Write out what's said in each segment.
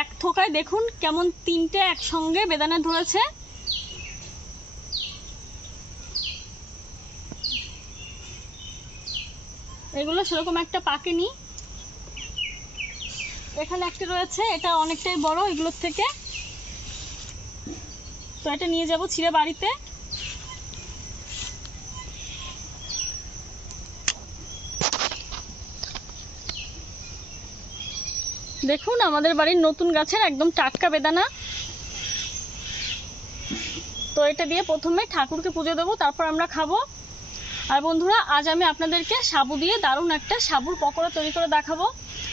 এক থোকায় দেখুন কেমন তিনটে একসঙ্গে বেদানা ধরেছে। এগুলো সেরকম একটা পাকেনি। এখানে একটা রয়েছে, এটা অনেকটাই বড় এগুলোর থেকে, তো এটা নিয়ে যাব ছিঁড়ে বাড়িতে। দেখুন আমাদের বাড়ির নতুন গাছের একদম টাটকা বেদানা। তো এটা দিয়ে প্রথমে ঠাকুরকে পুজো দেবো, তারপর আমরা খাবো। আর বন্ধুরা, আজ আমি আপনাদেরকে সাবু দিয়ে দারুণ একটা সাবুর পকোড়া তৈরি করে দেখাবো।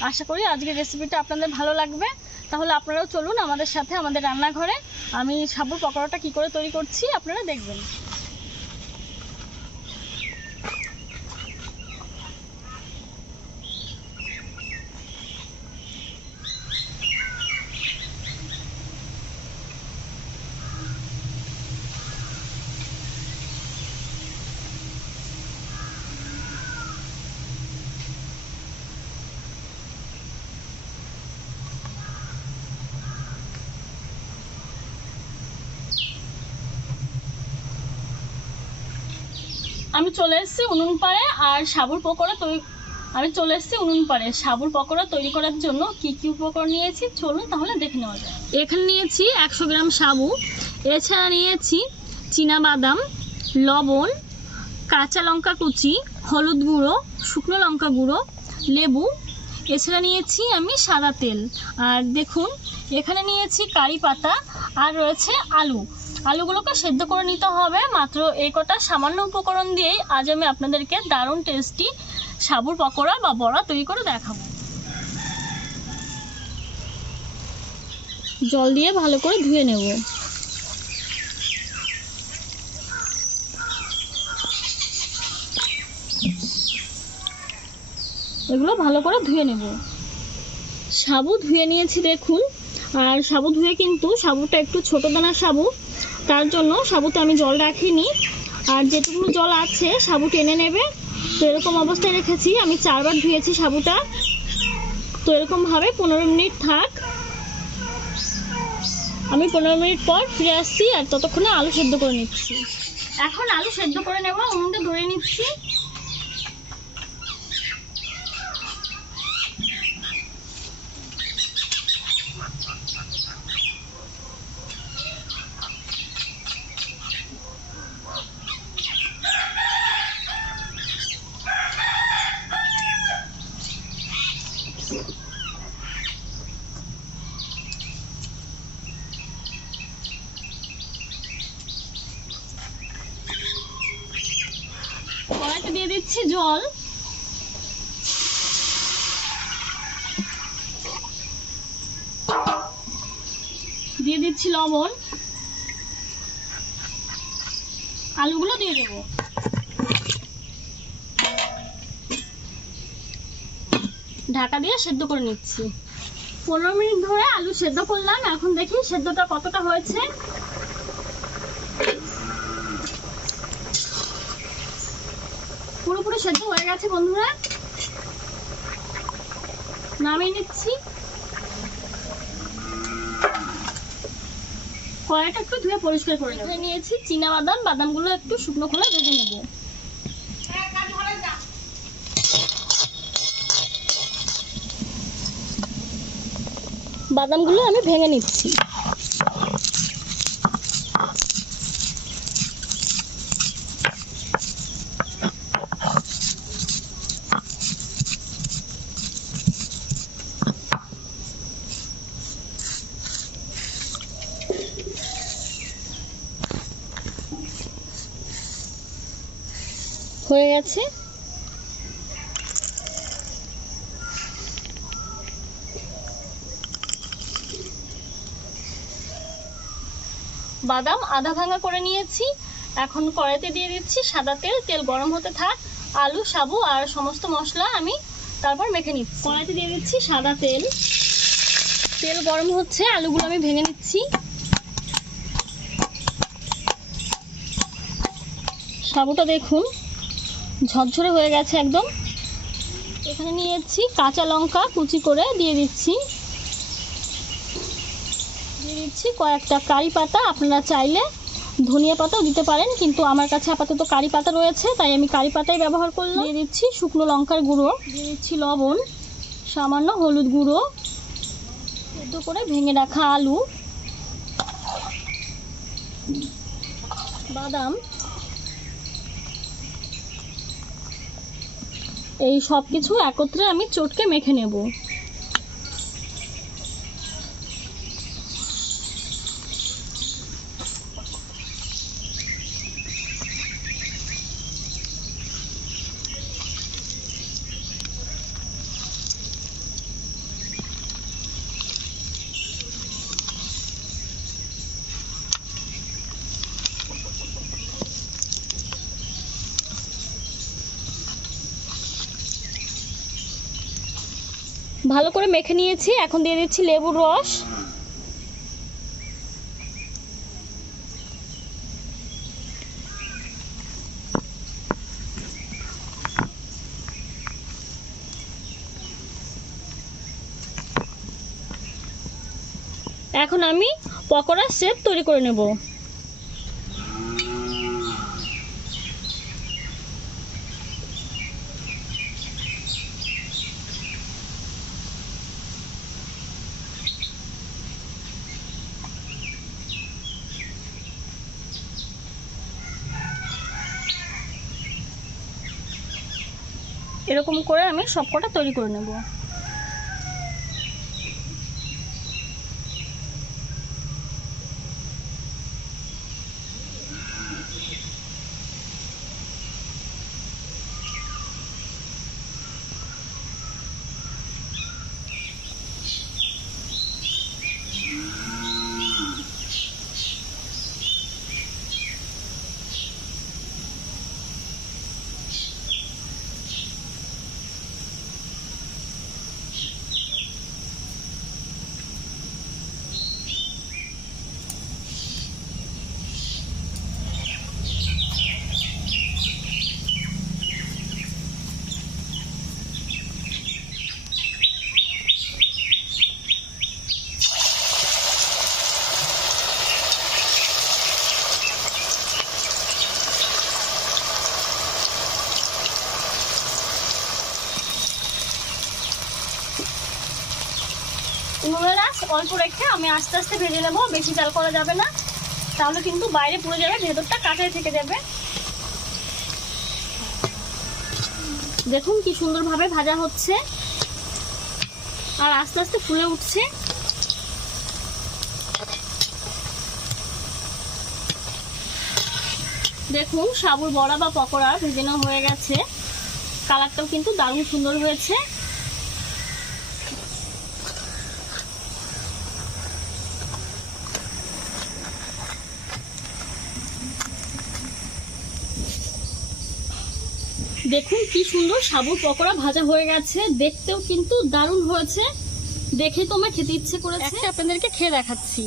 আশা করি আজকের রেসিপিটা আপনাদের ভালো লাগবে। তাহলে আপনারাও চলুন আমাদের সাথে আমাদের রান্নাঘরে। আমি সাবুর পকোড়াটা কি করে তৈরি করছি আপনারা দেখবেন। আমি চলে এসেছি উনুন পাড়ে, আর সাবুর পকোড়া সাবুর পকোড়া তৈরি করার জন্য কি কি উপকরণ নিয়েছি চলুন তাহলে দেখে নেওয়া যায়। এখানে নিয়েছি 100 গ্রাম সাবু, এছাড়া নিয়েছি চীনা বাদাম, লবণ, কাঁচা লঙ্কা কুচি, হলুদ গুঁড়ো, শুকনো লঙ্কা গুঁড়ো, লেবু, এছাড়া নিয়েছি আমি সাদা তেল। আর দেখুন এখানে নিয়েছি কারি পাতা, আর রয়েছে আলু। আলুগুলোকে সেদ্ধ করে নিতে হবে। মাত্র এই কটা সামান্য উপকরণ দিয়েই আজ আমি আপনাদেরকে দারুণ টেস্টি সাবুর পকোড়া বা বড়া তৈরি করে দেখাবো। জল দিয়ে ভালো করে ধুয়ে নেব। এগুলো ভালো করে ধুয়ে নেব। সাবু ধুয়ে নিয়েছি দেখুন। আর সাবু ধুয়ে কিন্তু সাবুটা একটু ছোট দানার সাবু, তার জন্য সাবুতে আমি জল রাখিনি। আর যেটুকু জল আছে সাবু টেনে নেবে। তো এরকম অবস্থায় রেখেছি। আমি 4 বার ধুয়েছি সাবুটা। তো এরকমভাবে 15 মিনিট থাক। আমি 15 মিনিট পর ফিরে আসছি, আর ততক্ষণে আলু সেদ্ধ করে নিচ্ছি। এখন আলু সেদ্ধ করে নেব, উনুনটা ধরে নিচ্ছি। কড়াইতে দিয়ে দিচ্ছি জল, দিয়ে দিচ্ছি লবণ, আলুগুলো দিয়ে দেব। ঢাকা দিয়ে সেদ্ধ করে নিচ্ছি। 15 মিনিট ধরে আলু সেদ্ধ করলাম। এখন দেখি সেদ্ধটা কতটা হয়েছে। পুরোপুরি সেদ্ধ হয়ে গেছে বন্ধুরা। নামিয়ে নিচ্ছি। কড়াইটা একটু ধুয়ে পরিষ্কার করে নেব। নিয়েছি চীনা বাদাম, বাদামগুলো একটু শুকনো খোলায় ভেজে নেব। বাদামগুলো আমি ভেঙে নিচ্ছি। হয়ে গেছে। বাদাম আধা ভাঙা করে নিয়েছি। এখন কড়াইতে দিয়ে দিচ্ছি সাদা তেল। তেল গরম হতে থাক। আলু, সাবু আর সমস্ত মশলা আমি তারপর মেখে নিচ্ছি। কড়াইতে দিয়ে দিচ্ছি সাদা তেল। তেল গরম হচ্ছে, আলুগুলো আমি ভেঙে নিচ্ছি। সাবুটা দেখুন ঝরঝরে হয়ে গেছে একদম। এখানে নিয়েছি কাঁচা লঙ্কা কুচি করে দিয়ে দিচ্ছি কয়েকটা কারি পাতা। আপনারা চাইলে ধনিয়া পাতাও দিতে পারেন, কিন্তু আমার কাছে আপাতত কারি পাতা রয়েছে তাই আমি কারি পাতাই ব্যবহার করলাম। দিয়ে দিচ্ছি শুকনো লঙ্কার গুঁড়ো, দিয়ে দিচ্ছি লবণ, সামান্য হলুদ গুঁড়ো, সেদ্ধ করে ভেঙে রাখা আলু, বাদাম, এই সব কিছু একত্রে আমি চটকে মেখে নেব। ভালো করে মেখে নিয়েছি, এখন দিয়ে দিচ্ছি লেবুর রস। এখন আমি পকোড়ার শেপ তৈরি করে নেব। এরকম করে আমি সবকটা তৈরি করে নেব। উনুনের আঁচ অল্প রেখে আমি আস্তে আস্তে ভেজে নেবো, বেশি জাল করা যাবে না, তাহলে কিন্তু বাইরে পুড়ে যাবে, ভেতরটা কাঁচাই থেকে যাবে। দেখুন কি সুন্দরভাবে ভাজা হচ্ছে আর আস্তে আস্তে ফুলে উঠছে। দেখুন সাবুর বড়া বা পকোড়া ভেজানো হয়ে গেছে, কালারটাও কিন্তু দারুণ সুন্দর হয়েছে। দেখুন কি সুন্দর সাবুর পকোড়া ভাজা হয়ে গেছে, দেখতেও কিন্তু দারুণ হয়েছে, দেখে তো আমার খেতে ইচ্ছে করেছে। আপনাদেরকে খেয়ে দেখাচ্ছি।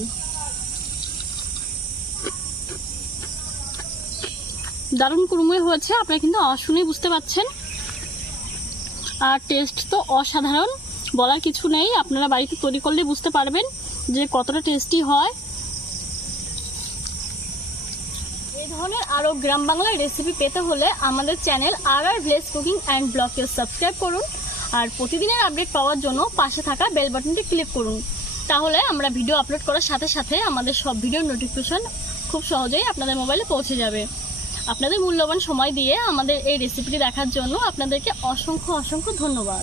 দারুণ কুরমুয়ে হয়েছে, আপনারা কিন্তু আওয়াজ শুনেই বুঝতে পারছেন। আর টেস্ট তো অসাধারণ, বলার কিছু নেই, আপনারা বাড়িতে তৈরি করলে বুঝতে পারবেন যে কতটা টেস্টি হয়। এই ধরনের আরও গ্রাম বাংলার রেসিপি পেতে হলে আমাদের চ্যানেল আর ভিলেজ কুকিং অ্যান্ড ব্লগকে সাবস্ক্রাইব করুন, আর প্রতিদিনের আপডেট পাওয়ার জন্য পাশে থাকা বেল বাটনটি ক্লিক করুন। তাহলে আমরা ভিডিও আপলোড করার সাথে সাথে আমাদের সব ভিডিওর নোটিফিকেশন খুব সহজেই আপনাদের মোবাইলে পৌঁছে যাবে। আপনাদের মূল্যবান সময় দিয়ে আমাদের এই রেসিপিটি দেখার জন্য আপনাদেরকে অসংখ্য অসংখ্য ধন্যবাদ।